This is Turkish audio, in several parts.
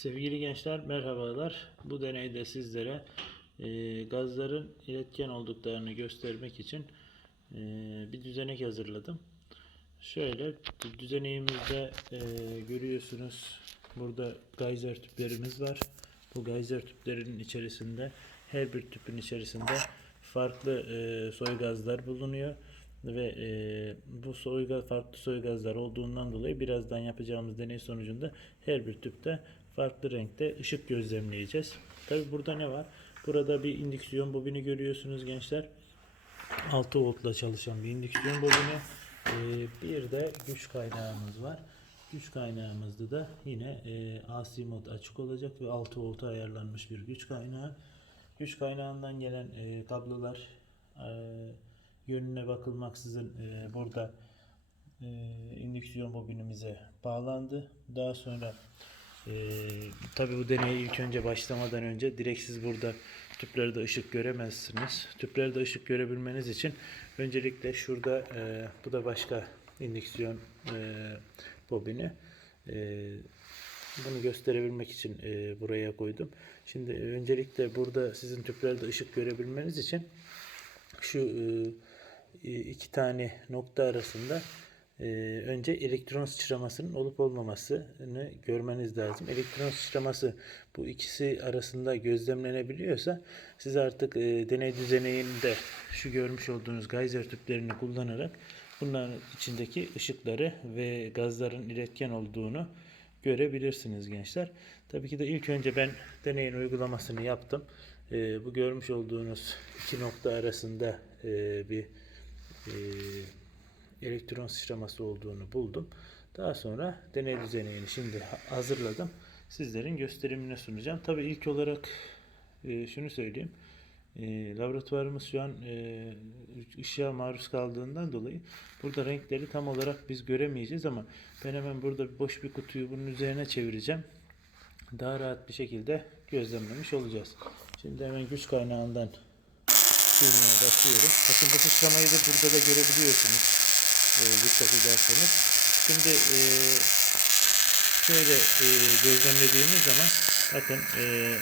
Sevgili gençler merhabalar. Bu deneyde sizlere e, gazların iletken olduklarını göstermek için e, bir düzenek hazırladım. Şöyle düzeneğimizde e, görüyorsunuz burada gayzer tüplerimiz var. Bu gayzer tüplerinin içerisinde her bir tüpün içerisinde farklı e, soy gazlar bulunuyor ve e, bu soy gaz, farklı soy gazlar olduğundan dolayı birazdan yapacağımız deney sonucunda her bir tüpte farklı renkte ışık gözlemleyeceğiz. Tabi burada ne var? Burada bir indüksiyon bobini görüyorsunuz gençler. 6 voltla çalışan bir indüksiyon bobini. Ee, bir de güç kaynağımız var. Güç kaynağımızda da yine e, AC mod açık olacak ve 6 volta ayarlanmış bir güç kaynağı. Güç kaynağından gelen e, kablolar e, yönüne bakılmaksızın e, burada e, indüksiyon bobinimize bağlandı. Daha sonra e, tabi bu deneye ilk önce başlamadan önce direkt siz burada tüplerde ışık göremezsiniz. Tüplerde ışık görebilmeniz için öncelikle şurada e, bu da başka indüksiyon e, bobini. E, bunu gösterebilmek için e, buraya koydum. Şimdi öncelikle burada sizin tüplerde ışık görebilmeniz için şu e, iki tane nokta arasında e, önce elektron sıçramasının olup olmamasını görmeniz lazım. Elektron sıçraması bu ikisi arasında gözlemlenebiliyorsa siz artık e, deney düzeninde şu görmüş olduğunuz gayzer tüplerini kullanarak bunların içindeki ışıkları ve gazların iletken olduğunu görebilirsiniz gençler. Tabii ki de ilk önce ben deneyin uygulamasını yaptım. E, bu görmüş olduğunuz iki nokta arasında e, bir e, elektron sıçraması olduğunu buldum. Daha sonra deney düzenini şimdi ha- hazırladım. Sizlerin gösterimine sunacağım. Tabii ilk olarak e, şunu söyleyeyim. E, laboratuvarımız şu an e, ışığa maruz kaldığından dolayı burada renkleri tam olarak biz göremeyeceğiz ama ben hemen burada boş bir kutuyu bunun üzerine çevireceğim. Daha rahat bir şekilde gözlemlemiş olacağız. Şimdi hemen güç kaynağından düğmeye basıyorum. Bakın bu sıçramayı da burada da görebiliyorsunuz. E, dikkat ederseniz. Şimdi e, şöyle e, gözlemlediğimiz zaman bakın e,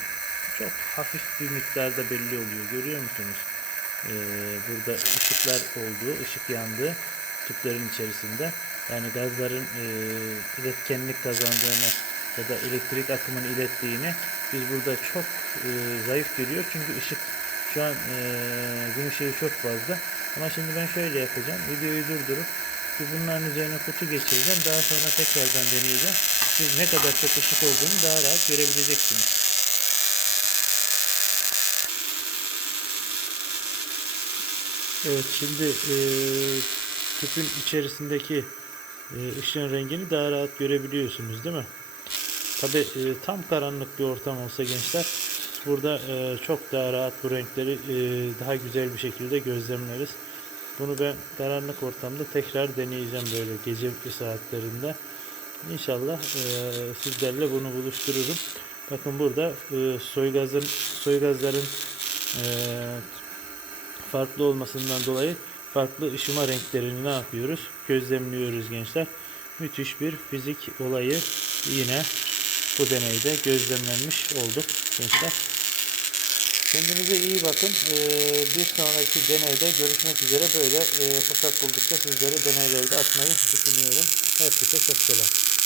çok hafif bir miktarda belli oluyor. Görüyor musunuz? Burada ışıklar olduğu, ışık yandığı tüplerin içerisinde. Yani gazların iletkenlik kazandığını ya da elektrik akımını ilettiğini biz burada çok zayıf görüyor. Çünkü ışık şu an e, gün ışığı çok fazla. Ama şimdi ben şöyle yapacağım. Videoyu durdurup bir bunların üzerine kutu geçireceğim. Daha sonra tekrardan deneyeceğim. Siz ne kadar çok ışık olduğunu daha rahat görebileceksiniz. Evet şimdi e, tüpün içerisindeki e, ışığın rengini daha rahat görebiliyorsunuz değil mi? Tabi tam karanlık bir ortam olsa gençler burada e, çok daha rahat bu renkleri e, daha güzel bir şekilde gözlemleriz. Bunu ben karanlık ortamda tekrar deneyeceğim böyle gece saatlerinde. İnşallah e, sizlerle bunu buluştururum. Bakın burada e, soy gazın soy gazların e, farklı olmasından dolayı farklı ışıma renklerini ne yapıyoruz? Gözlemliyoruz gençler. Müthiş bir fizik olayı yine bu deneyde gözlemlenmiş olduk gençler. Kendinize iyi bakın. Ee, bir sonraki deneyde görüşmek üzere böyle e, fırsat buldukça sizlere deneylerde atmayı düşünüyorum. Herkese çok selam.